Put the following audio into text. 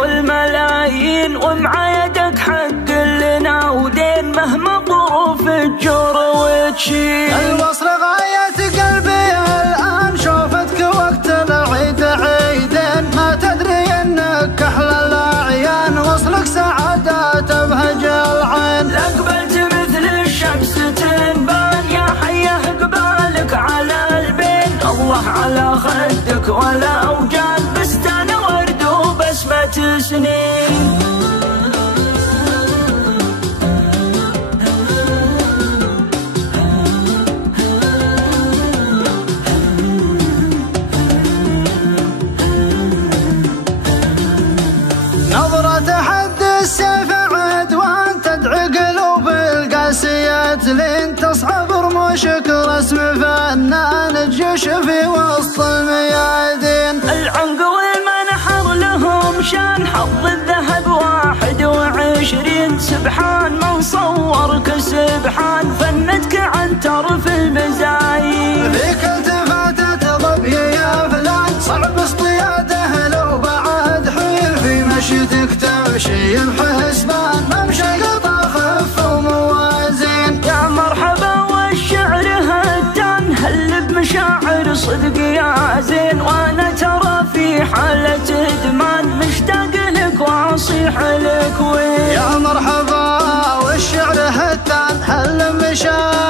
والملايين ومع يدك حق لنا ودين مهما ظروف الجور وتشيل. الوصل غاية قلبي الآن شوفتك وقت العيد عيدين ما تدري انك احلى الاعيان وصلك سعادة تبهج العين. لقبلت مثل الشمس تنبان يا حيه قبالك على البين الله على خدك ولا اوجان بستان ورد وبسمة سنين. نظرة حد السيف عدوان تدعي قلوب القاسية لين تصعب رموشك رسم فنان الجيش في وسط الميادين. العنق والمنحر لهم شان حظ الذهب 21 سبحان من صورك سبحان فنتك عنتر في المزايين. فيك التفاتت ظبي يا فلان صعب اصطياده لو بعد حيل في مشيتك تمشي بحسبان ممشى قطع خف وموازين. يا مرحبا والشعر هتان هل بمشاعر صدق يا زين وانا ترى في حالة ادمان مشتاق لك واصيح لك وين. يا مرحبا والشعر هتان هل بمشاعر